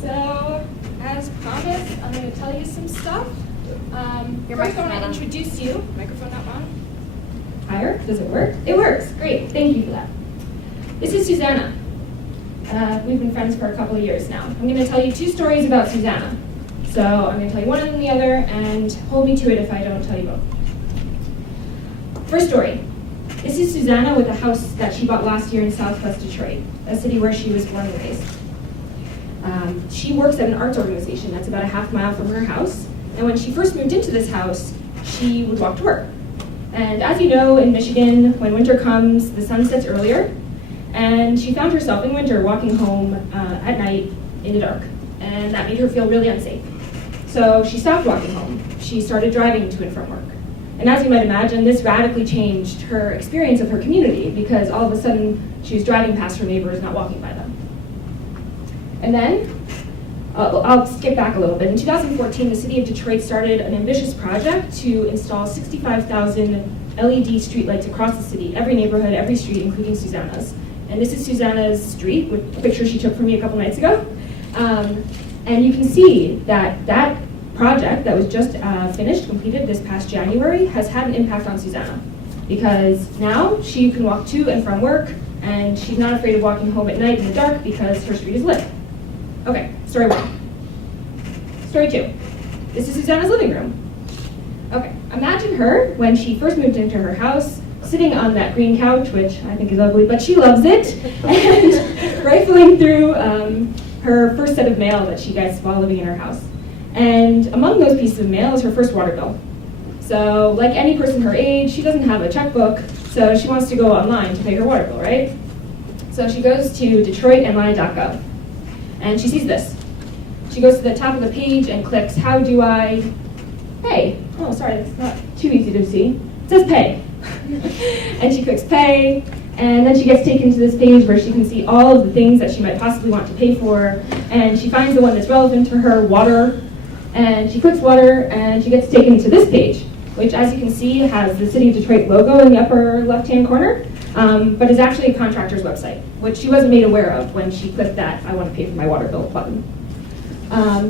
So, as promised, I'm going to tell you some stuff. First, I want to introduce you. Microphone not on. Higher? Does it work? It works. Great. Thank you for that. This is Susanna. We've been friends for a couple of years now. I'm going to tell you two stories about Susanna. So I'm going to tell you one and then the other, and hold me to it if I don't tell you both. First story. This is Susanna with a house that she bought last year in Southwest Detroit, a city where she was born and raised. She works at an arts organization that's about a half mile from her house, and when she first moved into this house, she would walk to work. And as you know, in Michigan, when winter comes, the sun sets earlier, and she found herself in winter walking home at night in the dark, and that made her feel really unsafe. So she stopped walking home. She started driving to and from work. And as you might imagine, this radically changed her experience of her community, because all of a sudden she was driving past her neighbors, not walking by them. And then, I'll skip back a little bit. In 2014, the city of Detroit started an ambitious project to install 65,000 LED streetlights across the city, every neighborhood, every street, including Susanna's. And this is Susanna's street, with a picture she took for me a couple nights ago. And you can see that that project that was just finished, completed this past January, has had an impact on Susanna. Because now she can walk to and from work, and she's not afraid of walking home at night in the dark because her street is lit. Okay, story one. Story two. This is Susanna's living room. Okay, imagine her when she first moved into her house, sitting on that green couch, which I think is ugly, but she loves it, and rifling through her first set of mail that she gets while living in her house. And among those pieces of mail is her first water bill. So, like any person her age, she doesn't have a checkbook, so she wants to go online to pay her water bill, right? So she goes to DetroitMI.gov, and she sees this. She goes to the top of the page and clicks, how do I pay? Oh, sorry, that's not too easy to see. It says pay. And she clicks pay, and then she gets taken to this page where she can see all of the things that she might possibly want to pay for, and she finds the one that's relevant to her, water, and she clicks water, and she gets taken to this page, which, as you can see, has the City of Detroit logo in the upper left-hand corner, but is actually a contractor's website, which she wasn't made aware of when she clicked that I want to pay for my water bill button.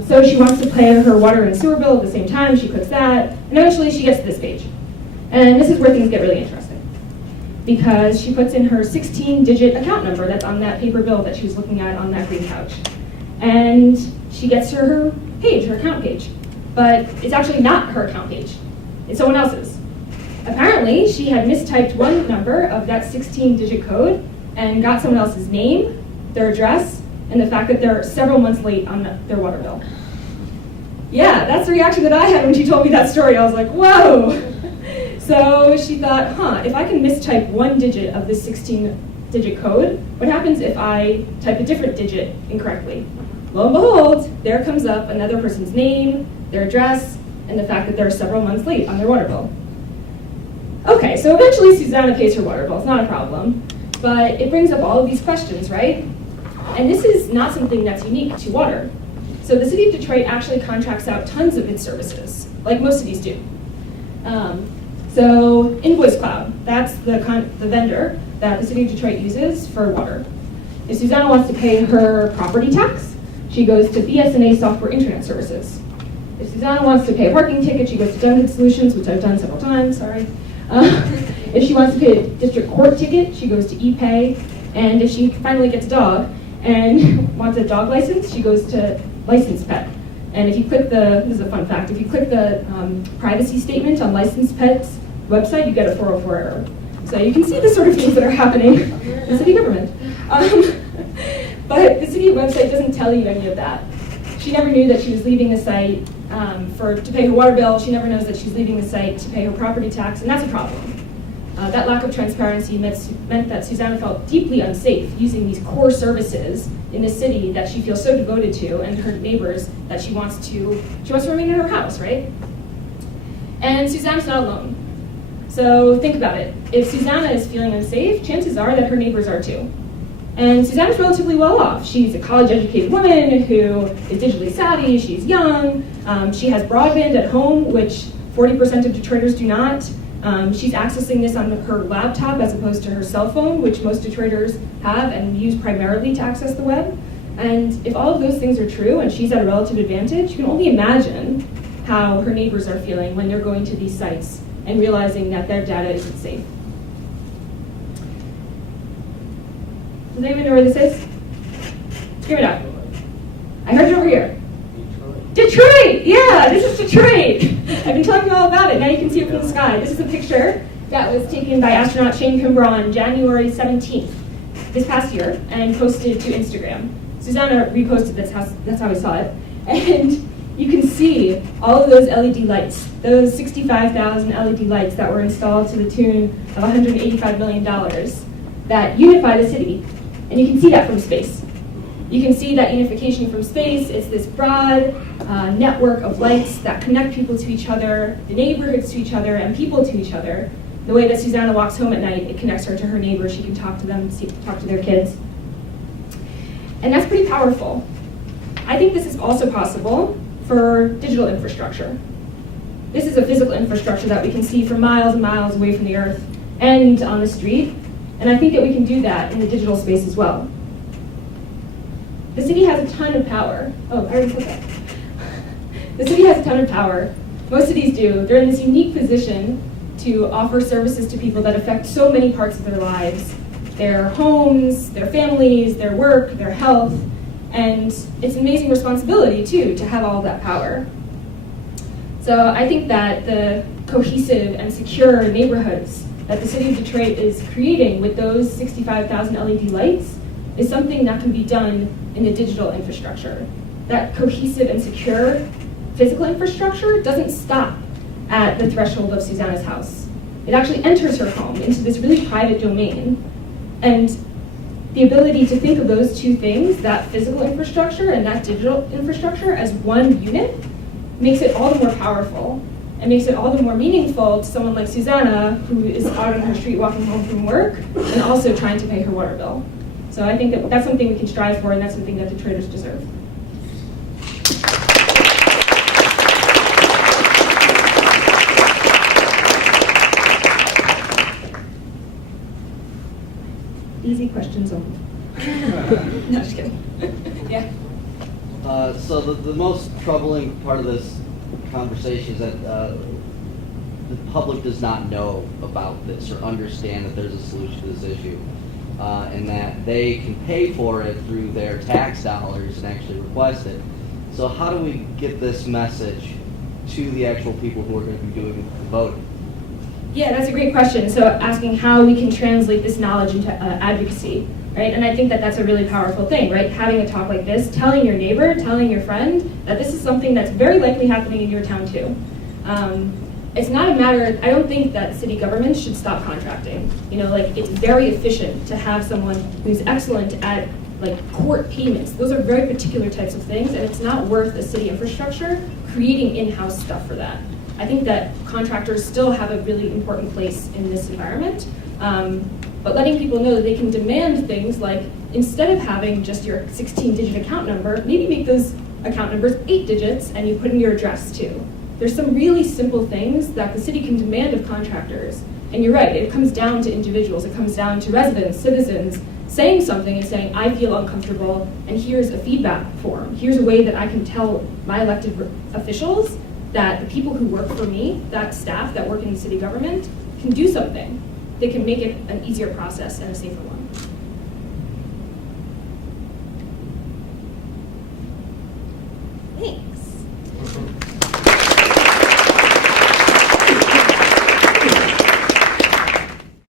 So she wants to pay her water and sewer bill at the same time. She clicks that, and eventually she gets to this page. And this is where things get really interesting, because she puts in her 16-digit account number that's on that paper bill that she was looking at on that green couch. And she gets to her page, her account page. But it's actually not her account page. It's someone else's. Apparently, she had mistyped one number of that 16-digit code and got someone else's name, their address, and the fact that they're several months late on their water bill. Yeah, that's the reaction that I had when she told me that story. I was like, whoa! So she thought, if I can mistype one digit of this 16-digit code, what happens if I type a different digit incorrectly? Lo and behold, there comes up another person's name, their address, and the fact that they're several months late on their water bill. Okay, so eventually Susanna pays her water bill. It's not a problem. But it brings up all of these questions, right? And this is not something that's unique to water. So the City of Detroit actually contracts out tons of its services, like most cities do. So Invoice Cloud, that's the vendor that the City of Detroit uses for water. If Susanna wants to pay her property tax, she goes to BSNA Software Internet Services. If Susanna wants to pay a parking ticket, she goes to Duncan Solutions, which I've done several times, sorry. If she wants to pay a district court ticket, she goes to ePay. And if she finally gets a dog and wants a dog license, she goes to License Pet. And if you click this is a fun fact, if you click the privacy statement on License Pet's website, you get a 404 error. So you can see the sort of things that are happening in the city government. But the city website doesn't tell you any of that. She never knew that she was leaving the site to pay her water bill. She never knows that she's leaving the site to pay her property tax, and that's a problem. That lack of transparency meant that Susanna felt deeply unsafe using these core services in the city that she feels so devoted to, and her neighbors that she wants to remain in her house, right? And Susanna's not alone. So think about it. If Susanna is feeling unsafe, chances are that her neighbors are too. And Susanna's relatively well off. She's a college-educated woman who is digitally savvy, she's young, she has broadband at home, which 40% of Detroiters do not. She's accessing this on her laptop as opposed to her cell phone, which most Detroiters have and use primarily to access the web. And if all of those things are true and she's at a relative advantage, you can only imagine how her neighbors are feeling when they're going to these sites and realizing that their data isn't safe. Does anyone know where this is? Scream it out. I heard it over here. Detroit! Yeah, this is Detroit. I've been telling you all about it. Now you can see it from the sky. This is a picture that was taken by astronaut Shane Kimbrough on January 17th this past year and posted to Instagram. Susanna reposted this, that's how I saw it. And you can see all of those LED lights, those 65,000 LED lights that were installed to the tune of $185 million that unify the city. And you can see that from space. You can see that unification from space. It's this broad network of lights that connect people to each other, the neighborhoods to each other, and people to each other. The way that Susanna walks home at night, it connects her to her neighbors. She can talk to them, talk to their kids. And that's pretty powerful. I think this is also possible for digital infrastructure. This is a physical infrastructure that we can see for miles and miles away from the earth and on the street. And I think that we can do that in the digital space as well. The city has a ton of power. Oh, I already said that. The city has a ton of power. Most cities do. They're in this unique position to offer services to people that affect so many parts of their lives. Their homes, their families, their work, their health. And it's an amazing responsibility, too, to have all of that power. So I think that the cohesive and secure neighborhoods that the city of Detroit is creating with those 65,000 LED lights is something that can be done in the digital infrastructure. That cohesive and secure physical infrastructure doesn't stop at the threshold of Susanna's house. It actually enters her home into this really private domain. And the ability to think of those two things, that physical infrastructure and that digital infrastructure, as one unit, makes it all the more powerful and makes it all the more meaningful to someone like Susanna, who is out on her street walking home from work and also trying to pay her water bill. So I think that that's something we can strive for, and that's something that Detroiters deserve. Easy questions only. No, just kidding. Yeah. So the most troubling part of this conversation is that the public does not know about this or understand that there's a solution to this issue. And that they can pay for it through their tax dollars and actually request it. So how do we get this message to the actual people who are going to be doing the voting? Yeah, that's a great question. So asking how we can translate this knowledge into advocacy, right? And I think that that's a really powerful thing, right? Having a talk like this, telling your neighbor, telling your friend that this is something that's very likely happening in your town too. It's not a matter, I don't think that city governments should stop contracting. You know, like, it's very efficient to have someone who's excellent at like court payments. Those are very particular types of things, and it's not worth the city infrastructure creating in-house stuff for that. I think that contractors still have a really important place in this environment, but letting people know that they can demand things like, instead of having just your 16-digit account number, maybe make those account numbers 8 digits and you put in your address too. There's some really simple things that the city can demand of contractors. And you're right, it comes down to individuals, it comes down to residents, citizens, saying something and saying, I feel uncomfortable, and here's a feedback form. Here's a way that I can tell my elected officials that the people who work for me, that staff that work in the city government, can do something. They can make it an easier process and a safer one. Thanks.